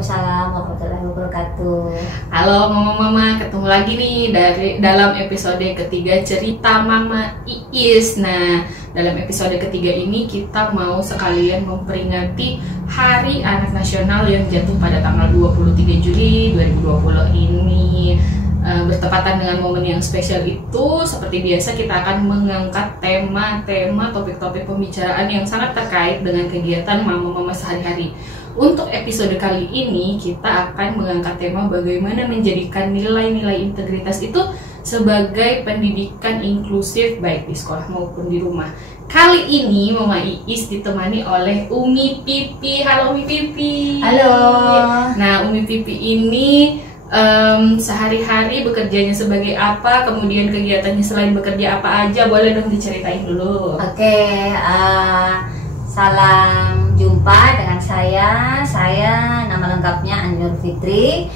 Waalaikumsalam warahmatullahi wabarakatuh. Halo mama-mama, ketemu lagi nih dalam episode ketiga cerita Mama Iis. Nah, dalam episode ketiga ini kita mau sekalian memperingati Hari Anak Nasional yang jatuh pada tanggal 23 Juli 2020 ini. Bertepatan dengan momen yang spesial itu, seperti biasa kita akan mengangkat tema-tema topik-topik pembicaraan yang sangat terkait dengan kegiatan mama-mama sehari-hari. Untuk episode kali ini kita akan mengangkat tema bagaimana menjadikan nilai-nilai integritas itu sebagai pendidikan inklusif baik di sekolah maupun di rumah. Kali ini Mama Iis ditemani oleh Umi Pipi. Halo Umi Pipi. Halo. Nah, Umi Pipi ini sehari-hari bekerjanya sebagai apa, kemudian kegiatannya selain bekerja apa aja, boleh dong diceritain dulu. Oke, salam jumpa dengan saya nama lengkapnya Anjur Fitri.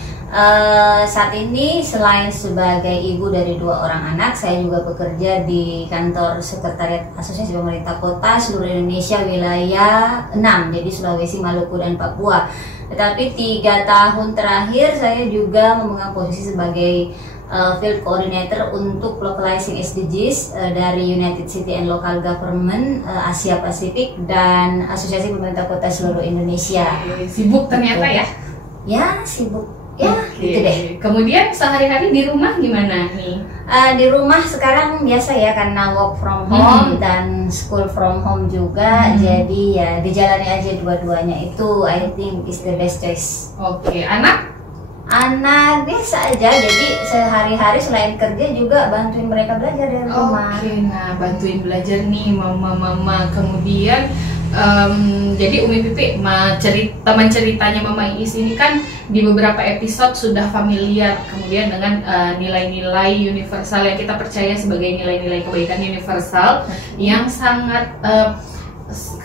Saat ini selain sebagai ibu dari 2 orang anak, saya juga bekerja di kantor sekretariat Asosiasi Pemerintah Kota seluruh Indonesia wilayah 6, jadi Sulawesi, Maluku, dan Papua. Tetapi 3 tahun terakhir saya juga memegang posisi sebagai Field Coordinator untuk Localizing SDGs dari United City and Local Government Asia Pasifik dan Asosiasi Pemerintah Kota seluruh Indonesia. Sibuk ternyata ya? Ya, sibuk. Ya, gitu deh. Kemudian sehari-hari di rumah gimana nih? Di rumah sekarang biasa ya, karena work from home dan school from home juga, jadi ya dijalani aja dua-duanya. Itu I think is the best choice. Oke, anak biasa aja, jadi sehari-hari selain kerja juga bantuin mereka belajar dari rumah. Oke, nah bantuin belajar nih mama-mama. Kemudian jadi Umi Pipi, teman ceritanya Mama Iis ini kan di beberapa episode sudah familiar kemudian dengan nilai-nilai universal yang kita percaya sebagai nilai-nilai kebaikan universal yang sangat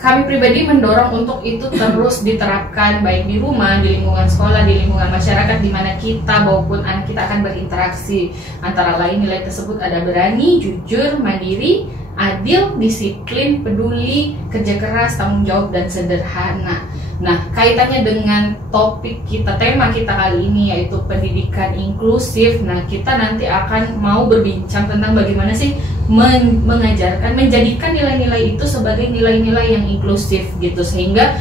kami pribadi mendorong untuk itu terus diterapkan baik di rumah, di lingkungan sekolah, di lingkungan masyarakat di mana kita maupun anak kita akan berinteraksi. Antara lain nilai tersebut ada berani, jujur, mandiri, adil, disiplin, peduli, kerja keras, tanggung jawab, dan sederhana. Nah, kaitannya dengan topik kita, tema kita kali ini yaitu pendidikan inklusif. Nah, kita nanti akan mau berbincang tentang bagaimana sih mengajarkan, menjadikan nilai-nilai itu sebagai nilai-nilai yang inklusif gitu, sehingga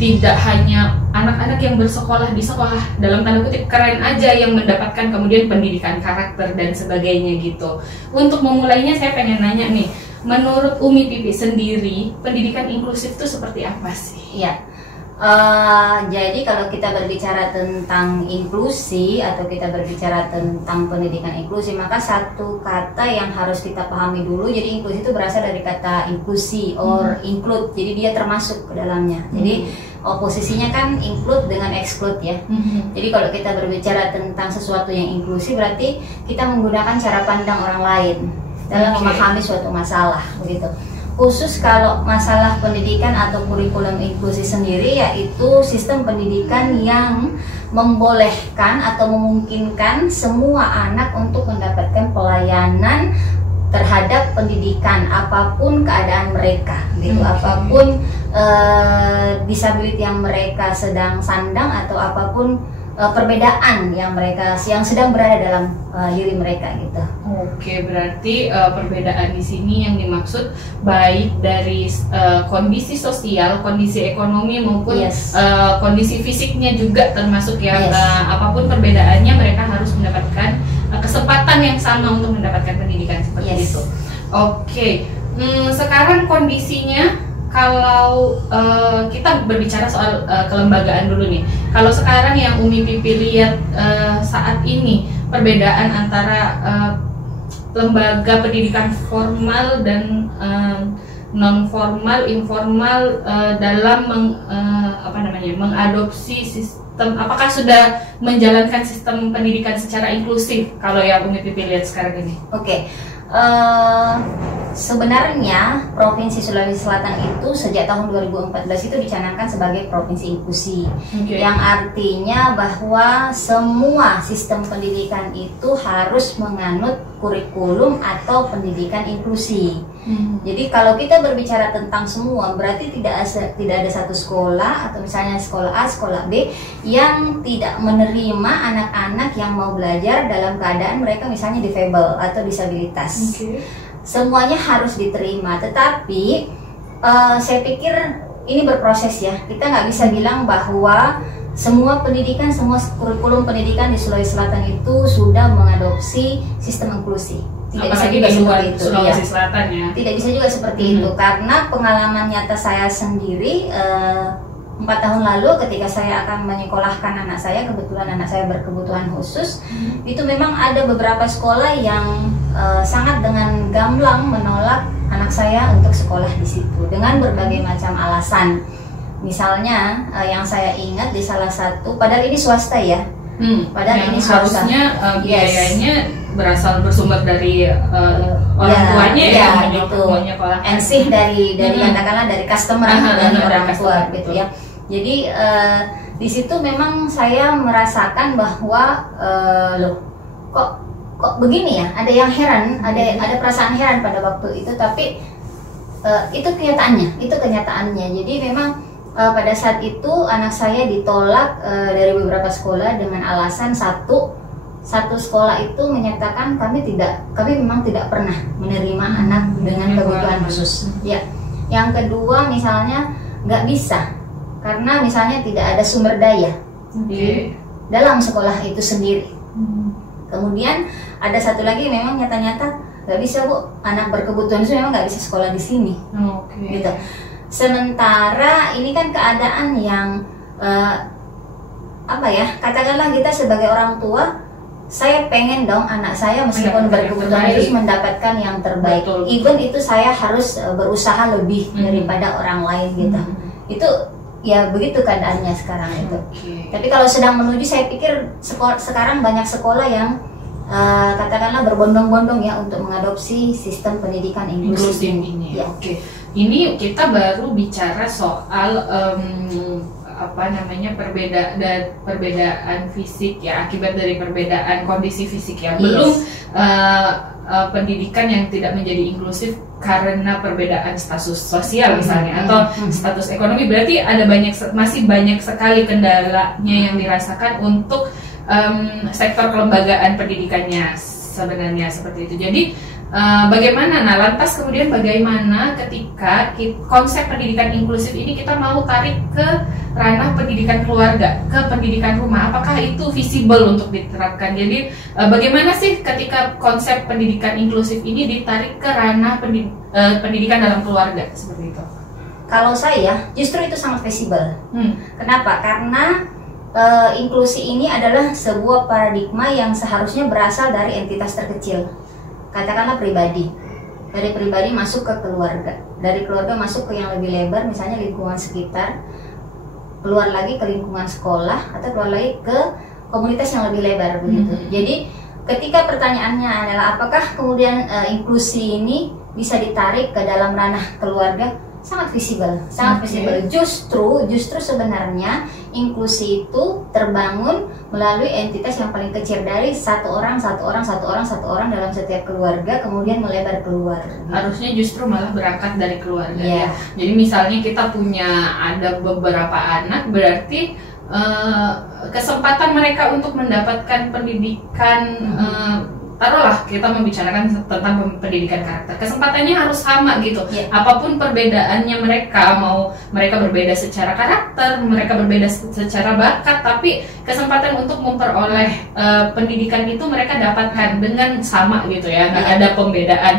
tidak hanya anak-anak yang bersekolah di sekolah dalam tanda kutip keren aja yang mendapatkan kemudian pendidikan karakter dan sebagainya gitu. Untuk memulainya saya pengen nanya nih, menurut Umi Pipi sendiri pendidikan inklusif itu seperti apa sih? Ya, jadi kalau kita berbicara tentang inklusi atau kita berbicara tentang pendidikan inklusi, maka satu kata yang harus kita pahami dulu. Jadi inklusi itu berasal dari kata inklusi or include, jadi dia termasuk ke dalamnya. Jadi oposisinya kan include dengan exclude ya. Jadi kalau kita berbicara tentang sesuatu yang inklusi, berarti kita menggunakan cara pandang orang lain dalam memahami suatu masalah begitu. Khusus kalau masalah pendidikan atau kurikulum inklusi sendiri, yaitu sistem pendidikan yang membolehkan atau memungkinkan semua anak untuk mendapatkan pelayanan terhadap pendidikan apapun keadaan mereka gitu, apapun disabilitas yang mereka sedang sandang atau apapun perbedaan yang sedang berada dalam diri mereka gitu. Oke, berarti perbedaan di sini yang dimaksud baik dari kondisi sosial, kondisi ekonomi maupun kondisi fisiknya juga termasuk ya. Apapun perbedaannya mereka harus mendapatkan kesempatan yang sama untuk mendapatkan pendidikan seperti itu. Oke, sekarang kondisinya kalau kita berbicara soal kelembagaan dulu nih. Kalau sekarang yang Umi Pipi lihat saat ini perbedaan antara lembaga pendidikan formal dan non formal, informal dalam mengadopsi sistem, apakah sudah menjalankan sistem pendidikan secara inklusif kalau yang Umi Pipi lihat sekarang ini? Oke. Sebenarnya Provinsi Sulawesi Selatan itu sejak tahun 2014 itu dicanangkan sebagai provinsi inklusi, yang artinya bahwa semua sistem pendidikan itu harus menganut kurikulum atau pendidikan inklusi. Jadi kalau kita berbicara tentang semua, berarti tidak ada satu sekolah atau misalnya sekolah A, sekolah B yang tidak menerima anak-anak yang mau belajar dalam keadaan mereka misalnya difabel atau disabilitas. Semuanya harus diterima, tetapi saya pikir ini berproses ya. Kita nggak bisa bilang bahwa semua pendidikan, semua kurikulum pendidikan di Sulawesi Selatan itu sudah mengadopsi sistem inklusi. Tidak bisa juga seperti itu. Sulawesi Selatan ya. Tidak bisa juga seperti itu karena pengalaman nyata saya sendiri 4 tahun lalu ketika saya akan menyekolahkan anak saya, kebetulan anak saya berkebutuhan khusus, itu memang ada beberapa sekolah yang sangat dengan gamblang menolak anak saya untuk sekolah di situ dengan berbagai macam alasan. Misalnya yang saya ingat di salah satu, padahal ini swasta ya. Padahal ini harusnya biayanya bersumber dari orang tuanya gitu. Ensih dari katakanlah dari customer dari orang tua gitu ya. Jadi di situ memang saya merasakan bahwa loh kok begini ya, ada yang heran, ada perasaan heran pada waktu itu, tapi itu kenyataannya. Jadi memang pada saat itu anak saya ditolak dari beberapa sekolah dengan alasan satu sekolah itu menyatakan kami memang tidak pernah menerima anak dengan kebutuhan khusus. Ya. Yang kedua misalnya nggak bisa karena misalnya tidak ada sumber daya dalam sekolah itu sendiri. Kemudian ada satu lagi memang nyata-nyata nggak bisa Bu, anak berkebutuhan khusus memang nggak bisa sekolah di sini. Gitu. Sementara ini kan keadaan yang katakanlah kita sebagai orang tua, saya pengen dong anak saya meskipun berkebutuhan khusus mendapatkan yang terbaik. Even itu saya harus berusaha lebih daripada orang lain gitu. Itu ya begitu keadaannya sekarang itu. Tapi kalau sedang menuju, saya pikir sekarang banyak sekolah yang katakanlah berbondong-bondong ya untuk mengadopsi sistem pendidikan inklusif ini. Ya. Ini kita baru bicara soal perbedaan fisik ya, akibat dari perbedaan kondisi fisik ya. Belum pendidikan yang tidak menjadi inklusif karena perbedaan status sosial misalnya atau status ekonomi. Berarti ada masih banyak sekali kendalanya yang dirasakan untuk sektor kelembagaan pendidikannya sebenarnya seperti itu. Jadi bagaimana? Nah, lantas kemudian bagaimana ketika konsep pendidikan inklusif ini kita mau tarik ke ranah pendidikan keluarga, ke pendidikan rumah? Apakah itu visible untuk diterapkan? Jadi bagaimana sih ketika konsep pendidikan inklusif ini ditarik ke ranah pendidikan dalam keluarga seperti itu? Kalau saya justru itu sangat visible. Kenapa? Karena inklusi ini adalah sebuah paradigma yang seharusnya berasal dari entitas terkecil. Katakanlah pribadi, dari pribadi masuk ke keluarga, dari keluarga masuk ke yang lebih lebar, misalnya lingkungan sekitar, keluar lagi ke lingkungan sekolah, atau keluar lagi ke komunitas yang lebih lebar begitu. Jadi ketika pertanyaannya adalah apakah kemudian inklusi ini bisa ditarik ke dalam ranah keluarga, sangat visible, sangat visible. Justru sebenarnya inklusi itu terbangun melalui entitas yang paling kecil dari satu orang dalam setiap keluarga, kemudian melebar keluar. Harusnya justru malah berangkat dari keluarga ya. Jadi misalnya kita ada beberapa anak, berarti kesempatan mereka untuk mendapatkan pendidikan taruhlah kita membicarakan tentang pendidikan karakter, kesempatannya harus sama gitu. Apapun perbedaannya mereka berbeda secara karakter, mereka berbeda secara bakat, tapi kesempatan untuk memperoleh pendidikan itu mereka dapatkan dengan sama gitu ya. Nggak ada pembedaan.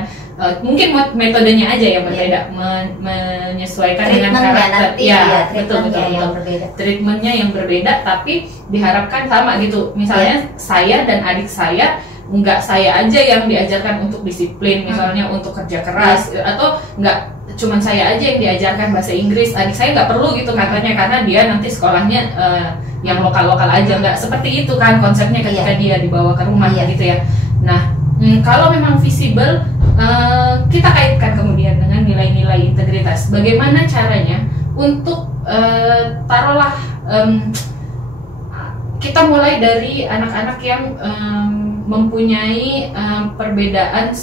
Mungkin metodenya aja yang berbeda, menyesuaikan dengan karakter. Betul. Treatmentnya yang berbeda, tapi diharapkan sama gitu. Misalnya saya dan adik saya, nggak saya aja yang diajarkan untuk disiplin, misalnya untuk kerja keras, atau nggak cuman saya aja yang diajarkan bahasa Inggris, adik saya nggak perlu gitu katanya karena dia nanti sekolahnya yang lokal-lokal aja. Nggak seperti itu kan konsepnya ketika dia dibawa ke rumah gitu ya. Nah, kalau memang visible, kita kaitkan kemudian dengan nilai-nilai integritas. Bagaimana caranya untuk taruhlah kita mulai dari anak-anak yang mempunyai perbedaan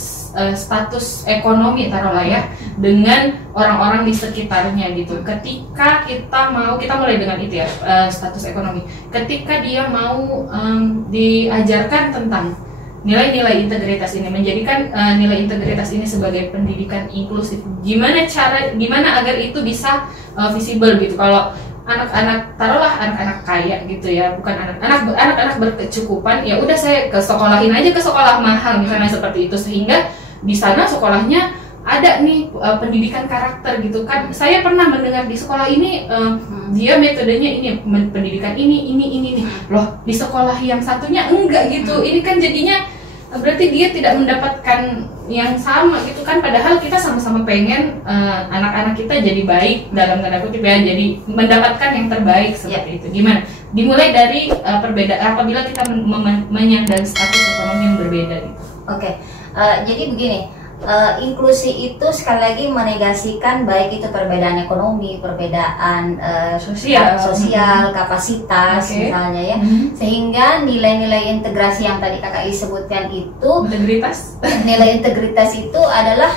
status ekonomi taruhlah ya dengan orang-orang di sekitarnya gitu. Ketika kita mulai dengan itu ya, status ekonomi. Ketika dia mau diajarkan tentang nilai-nilai integritas ini, menjadikan nilai integritas ini sebagai pendidikan inklusif. Gimana agar itu bisa visible gitu. Kalau anak-anak, taruhlah anak-anak kaya gitu ya, bukan anak-anak berkecukupan, ya udah saya ke sekolahin aja ke sekolah mahal misalnya seperti itu, sehingga di sana sekolahnya ada nih pendidikan karakter gitu kan. Saya pernah mendengar di sekolah ini dia metodenya ini pendidikan ini nih. Loh, di sekolah yang satunya enggak gitu. Ini kan jadinya berarti dia tidak mendapatkan yang sama gitu kan, padahal kita sama-sama pengen anak-anak kita jadi baik dalam tanda kutip ya, jadi mendapatkan yang terbaik seperti itu. Gimana? Dimulai dari perbedaan apabila kita menyandang status ekonomi yang berbeda gitu. Oke. Jadi begini, inklusi itu sekali lagi menegasikan baik itu perbedaan ekonomi, perbedaan sosial, kapasitas misalnya ya, sehingga nilai-nilai integrasi yang tadi kakak sebutkan itu, nilai integritas itu adalah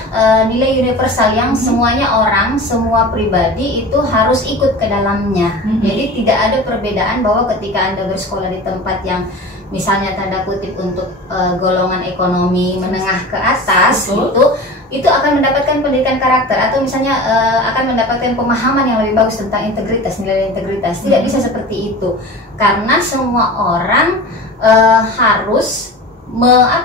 nilai universal yang semuanya orang, semua pribadi itu harus ikut ke dalamnya. Jadi tidak ada perbedaan bahwa ketika Anda bersekolah di tempat yang misalnya tanda kutip untuk golongan ekonomi menengah ke atas gitu, itu akan mendapatkan pendidikan karakter, atau misalnya akan mendapatkan pemahaman yang lebih bagus tentang integritas, nilai integritas. Tidak bisa seperti itu, karena semua orang harus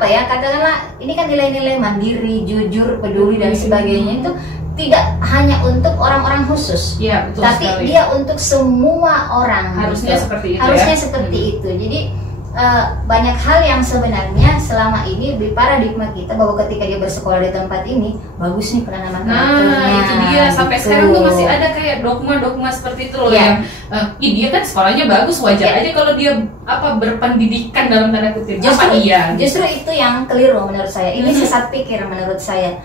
katakanlah ini kan nilai-nilai mandiri, jujur, peduli dan sebagainya, itu tidak hanya untuk orang-orang khusus, ya, betul tapi sekali. Dia untuk semua orang. Harusnya gitu. Seperti itu. Harusnya seperti itu. Jadi banyak hal yang sebenarnya selama ini di paradigma kita bahwa ketika dia bersekolah di tempat ini bagus nih penanaman karakternya. Nah, itu dia, sampai sekarang tuh masih ada kayak dogma-dogma seperti itu loh, yang dia kan sekolahnya bagus, wajar aja kalau dia berpendidikan dalam tanda kutip. Justru itu yang keliru menurut saya. Ini sesat pikir menurut saya.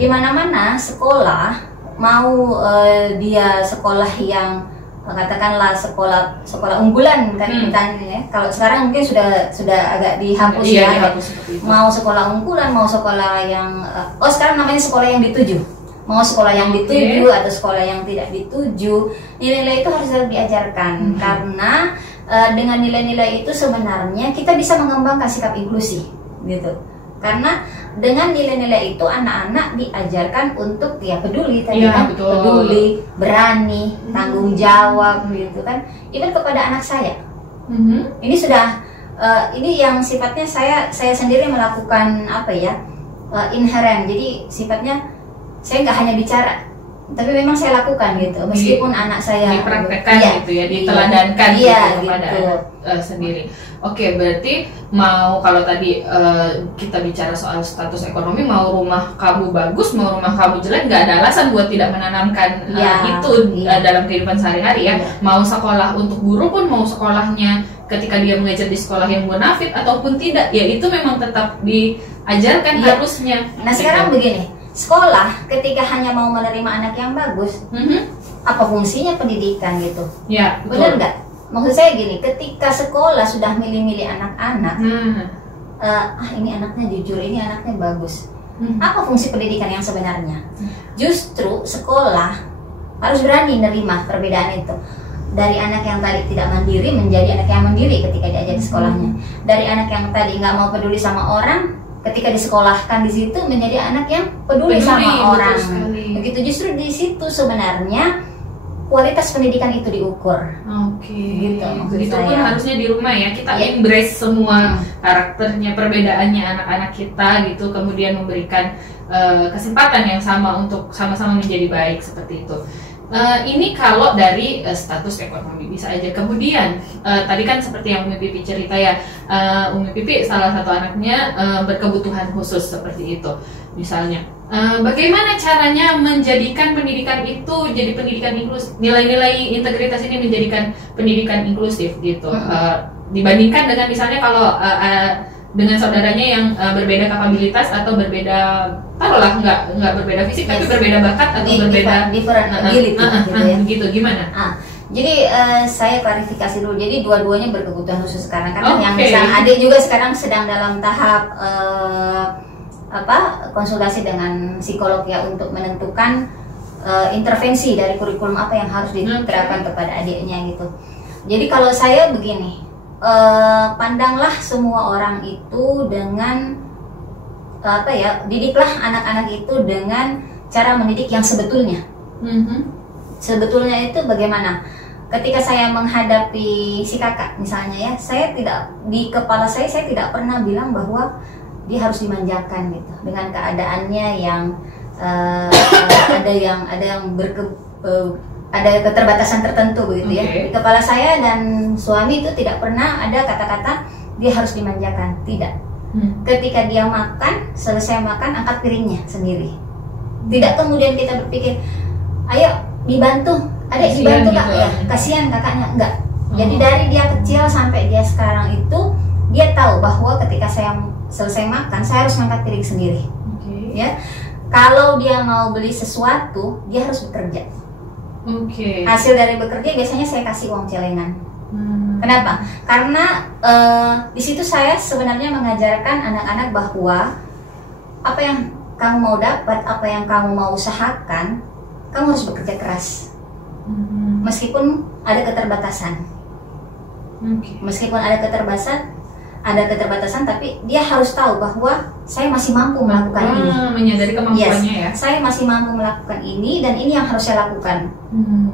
Di mana-mana sekolah, mau dia sekolah yang katakanlah sekolah unggulan kan, ya. Kalau sekarang mungkin sudah agak dihapus dihapus mau sekolah unggulan, mau sekolah yang sekarang namanya sekolah yang dituju, mau sekolah yang dituju atau sekolah yang tidak dituju, nilai-nilai itu harus diajarkan. Karena dengan nilai-nilai itu sebenarnya kita bisa mengembangkan sikap inklusi gitu. Karena dengan nilai-nilai itu anak-anak diajarkan untuk peduli tadi kan, peduli, berani, tanggung jawab gitu kan. Even kepada anak saya, ini sudah ini yang sifatnya saya sendiri melakukan inheren. Jadi sifatnya saya nggak hanya bicara, tapi memang saya lakukan gitu, meskipun anak saya dipraktekkan gitu ya, diteladankan gitu kepada anak sendiri. Oke, berarti mau kalau tadi kita bicara soal status ekonomi, mau rumah kamu bagus, mau rumah kamu jelek, nggak ada alasan buat tidak menanamkan itu dalam kehidupan sehari-hari ya. Mau sekolah untuk guru pun, mau sekolahnya ketika dia mengajar di sekolah yang bonafit ataupun tidak, ya itu memang tetap diajarkan harusnya. Nah sekarang begini, sekolah ketika hanya mau menerima anak yang bagus, apa fungsinya pendidikan gitu? Ya, benar nggak? Maksud saya gini, ketika sekolah sudah milih-milih anak-anak, ini anaknya jujur, ini anaknya bagus, apa fungsi pendidikan yang sebenarnya? Justru sekolah harus berani menerima perbedaan itu. Dari anak yang tadi tidak mandiri menjadi anak yang mandiri ketika diajak di sekolahnya. Dari anak yang tadi nggak mau peduli sama orang, ketika disekolahkan di situ menjadi anak yang peduli sama orang. Begitu, justru di situ sebenarnya kualitas pendidikan itu diukur. Gitu. Itu pun harusnya di rumah ya, kita embrace semua karakternya, perbedaannya anak-anak kita gitu, kemudian memberikan kesempatan yang sama untuk sama-sama menjadi baik seperti itu. Ini kalau dari status ekonomi bisa aja. Kemudian tadi kan seperti yang Umi Pipi cerita ya, Umi Pipi salah satu anaknya berkebutuhan khusus seperti itu misalnya. Bagaimana caranya menjadikan pendidikan itu jadi pendidikan inklusif, nilai-nilai integritas ini menjadikan pendidikan inklusif gitu, dibandingkan dengan misalnya kalau dengan saudaranya yang berbeda kapabilitas atau berbeda, taruhlah nggak berbeda fisik tapi berbeda bakat atau berbeda different ability gitu ya. Gitu gimana? Jadi saya klarifikasi dulu. Jadi dua-duanya berkebutuhan khusus sekarang, karena yang misalnya adik juga sekarang sedang dalam tahap konsultasi dengan psikolog ya untuk menentukan intervensi dari kurikulum apa yang harus diterapkan kepada adiknya gitu. Jadi kalau saya begini, pandanglah semua orang itu dengan didiklah anak-anak itu dengan cara mendidik yang sebetulnya. Sebetulnya itu bagaimana? Ketika saya menghadapi si kakak misalnya ya, di kepala saya tidak pernah bilang bahwa dia harus dimanjakan gitu dengan keadaannya yang ada keterbatasan tertentu begitu ya. Di kepala saya dan suami itu tidak pernah ada kata-kata dia harus dimanjakan, tidak. Ketika dia makan, selesai makan, angkat piringnya sendiri. Tidak kemudian kita berpikir, ayo dibantu, adik dibantu kak, gitu. Ya kasihan kakaknya, enggak. Jadi dari dia kecil sampai dia sekarang itu dia tahu bahwa ketika saya selesai makan, saya harus angkat piring sendiri. Ya, kalau dia mau beli sesuatu, dia harus bekerja. Hasil dari bekerja biasanya saya kasih uang celengan. Kenapa? Karena di situ saya sebenarnya mengajarkan anak-anak bahwa apa yang kamu mau dapat, apa yang kamu mau usahakan, kamu harus bekerja keras. Meskipun ada keterbatasan. Meskipun ada keterbatasan, tapi dia harus tahu bahwa saya masih mampu melakukan ini. Menyadari kemampuannya ya. Saya masih mampu melakukan ini dan ini yang harus saya lakukan.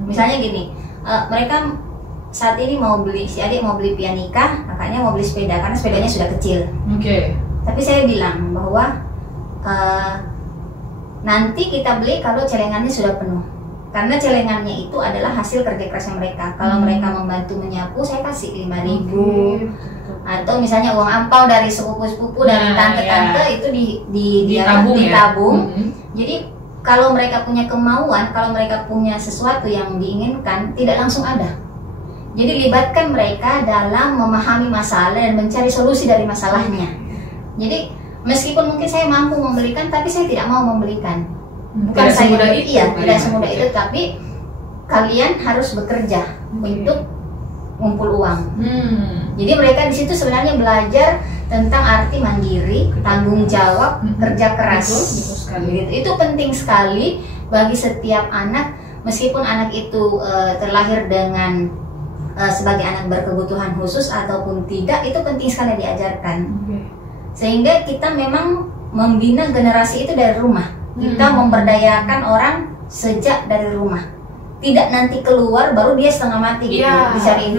Misalnya gini, mereka saat ini si adik mau beli pianika, kakaknya mau beli sepeda karena sepedanya sudah kecil. Tapi saya bilang bahwa nanti kita beli kalau celengannya sudah penuh. Karena celengannya itu adalah hasil kerja kerasnya mereka. Kalau mereka membantu menyapu, saya kasih 5.000. Atau misalnya uang ampau dari sepupu-sepupu dan tante-tante itu ditabung. Jadi kalau mereka punya kemauan, kalau mereka punya sesuatu yang diinginkan, tidak langsung ada. Jadi libatkan mereka dalam memahami masalah dan mencari solusi dari masalahnya. Jadi meskipun mungkin saya mampu membelikan, tapi saya tidak mau membelikan. Bukan tidak saya semudah itu, tidak semudah itu, tapi kalian harus bekerja untuk ngumpul uang. Jadi mereka di situ sebenarnya belajar tentang arti mandiri, tanggung jawab, kerja keras. Betul sekali. Itu penting sekali bagi setiap anak, meskipun anak itu terlahir dengan sebagai anak berkebutuhan khusus ataupun tidak, itu penting sekali diajarkan. Sehingga kita memang membina generasi itu dari rumah. Kita memberdayakan orang sejak dari rumah. Tidak nanti keluar baru dia setengah mati gitu, dicariin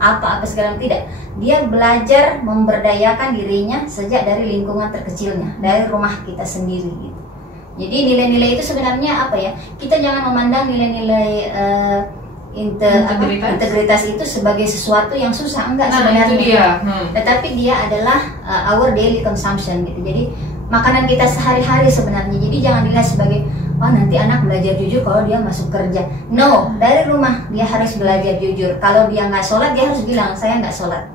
apa segala, tidak. Dia belajar memberdayakan dirinya sejak dari lingkungan terkecilnya, dari rumah kita sendiri gitu. Jadi nilai-nilai itu sebenarnya apa ya? Kita jangan memandang nilai-nilai integritas itu sebagai sesuatu yang susah, enggak sebenarnya. Itu dia. Tetapi dia adalah our daily consumption gitu. Jadi makanan kita sehari-hari sebenarnya. Jadi jangan dilihat sebagai nanti anak belajar jujur kalau dia masuk kerja. No, dari rumah dia harus belajar jujur. Kalau dia nggak sholat, dia harus bilang saya nggak sholat.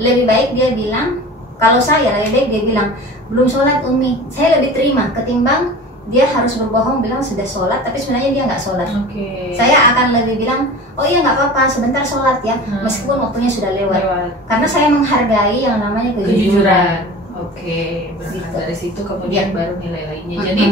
Lebih baik dia bilang, kalau saya lebih baik dia bilang belum sholat Umi. Saya lebih terima ketimbang dia harus berbohong bilang sudah sholat tapi sebenarnya dia nggak sholat. Saya akan lebih bilang, oh iya nggak apa-apa, sebentar sholat ya, meskipun waktunya sudah lewat. Karena saya menghargai yang namanya kejujuran. Berangkat dari situ kemudian baru nilai lainnya. Jadi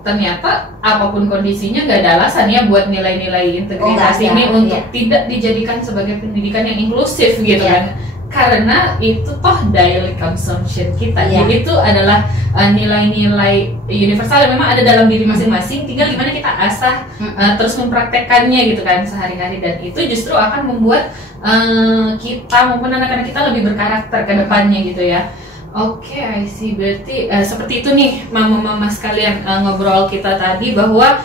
ternyata apapun kondisinya nggak ada alasan ya buat nilai-nilai integritas ini untuk tidak dijadikan sebagai pendidikan yang inklusif gitu kan. Karena itu toh daily consumption kita. Jadi itu adalah nilai-nilai universal yang memang ada dalam diri masing-masing, tinggal gimana kita asah terus mempraktekkannya gitu kan sehari-hari, dan itu justru akan membuat kita maupun anak-anak kita lebih berkarakter ke depannya gitu ya. I see. Berarti seperti itu nih mama-mama sekalian, ngobrol kita tadi bahwa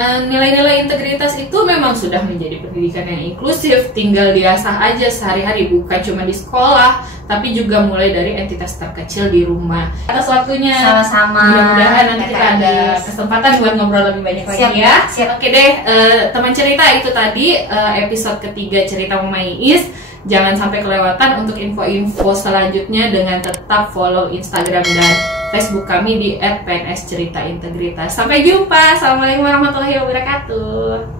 nilai-nilai integritas itu memang sudah menjadi pendidikan yang inklusif, tinggal diasah aja sehari-hari, bukan cuma di sekolah tapi juga mulai dari entitas terkecil di rumah. Atas waktunya, sama-sama. Mudah-mudahan nanti kita ada kesempatan buat ngobrol lebih banyak lagi ya. Oke deh, teman cerita, itu tadi episode ketiga cerita Mama Iis. Jangan sampai kelewatan untuk info-info selanjutnya dengan tetap follow Instagram dan Facebook kami di @pnsceritaintegritas. Sampai jumpa. Assalamualaikum warahmatullahi wabarakatuh.